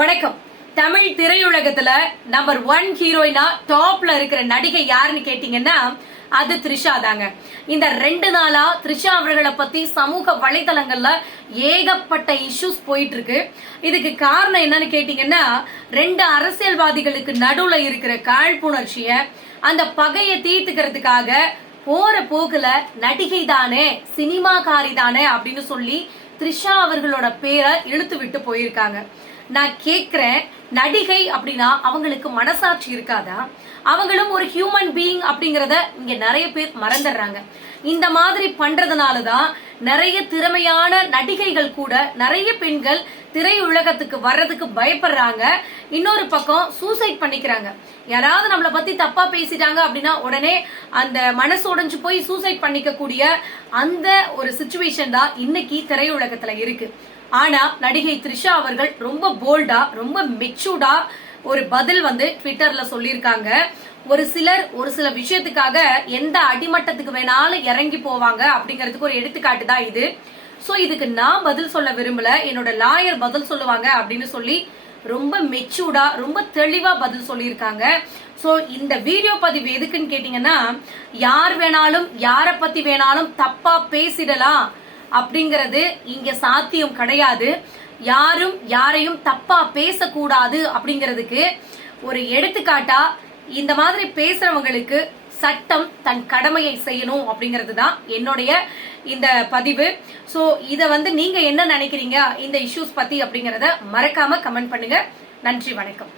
வணக்கம். Tamil திரையுலகத்துல number one ஹீரோயினா டாப்ல இருக்கிற நடிகை யாருன்னு கேட்டீங்கன்னா அது த்ரிஷா தாங்க. இந்த ரெண்டு நாளா த்ரிஷா அவர்களை பத்தி சமூக வலைதளங்கள்ல ஏகப்பட்ட இஷ்யூஸ் போயிட்டு இருக்கு இதுக்கு காரணம் என்னன்னு கேட்டீங்கன்னா ரெண்டு அரசியல்வாதிகளுக்கு நடுவுல இருக்கிற காழ்ப்புணர்ச்சிய அந்த பகையை தீர்த்துக்கிறதுக்காக போற போக்குல நடிகை தானே சினிமாக்காரி தானே அப்படின்னு சொல்லி த்ரிஷா அவர்களோட பேரை இழுத்து விட்டு போயிருக்காங்க. நான் கேக்குறேன் நடிகை அப்படின்னா அவங்களுக்கு மனசாட்சி இருக்காதா? அவங்களும் ஒரு ஹியூமன் பீயிங் அப்படிங்கறத இங்க நிறைய பேர் மறந்துடுறாங்க. இந்த மாதிரி பண்றதுனாலதான் நிறைய திறமையான நடிகைகள் கூட நிறைய பெண்கள் திரையுலகத்துக்கு வர்றதுக்கு பயப்படுறாங்க. இன்னொரு பக்கம் சூசைட் பண்ணிக்கிறாங்க. யாராவது நம்மளை பத்தி தப்பா பேசிட்டாங்க அப்படின்னா உடனே அந்த மனசு உடைஞ்சு போய் சூசைட் பண்ணிக்க கூடிய அந்த ஒரு சுச்சுவேஷன் தான் இன்னைக்கு திரையுலகத்துல இருக்கு. ஆனா நடிகை த்ரிஷா அவர்கள் ரொம்ப போல்டா ரொம்ப மெச்சூர்டா ஒரு பதில் வந்து ட்விட்டர்ல சொல்லியிருக்காங்க. ஒரு சிலர் ஒரு சில விஷயத்துக்காக எந்த அடிமட்டத்துக்கு வேணாலும் இறங்கி போவாங்க அப்படிங்கிறதுக்கு ஒரு எடுத்துக்காட்டு தான் இது. சோ இதுக்கு நான் பதில் சொல்ல விரும்பல. என்னோட லாயர் பதில் சொல்லுவாங்க அப்படின்னு சொல்லி ரொம்ப மெச்சூர்டா ரொம்ப தெளிவா பதில் சொல்லியிருக்காங்க. சோ இந்த வீடியோ பதிவு எதுக்குன்னு கேட்டீங்கன்னா யார் வேணாலும் யாரை பத்தி வேணாலும் தப்பா பேசிடலாம் அப்படிங்கறது இங்க சாத்தியம் கிடையாது. யாரும் யாரையும் தப்பா பேசக்கூடாது அப்படிங்கிறதுக்கு ஒரு எடுத்துக்காட்டா இந்த மாதிரி பேசுறவங்களுக்கு சட்டம் தன் கடமையை செய்யணும் அப்படிங்கிறது தான் என்னுடைய இந்த பதிவு. ஸோ இதை வந்து நீங்க என்ன நினைக்கிறீங்க? இந்த இஷ்யூஸ் பத்தி அப்படிங்கறத மறக்காம கமெண்ட் பண்ணுங்க. நன்றி வணக்கம்.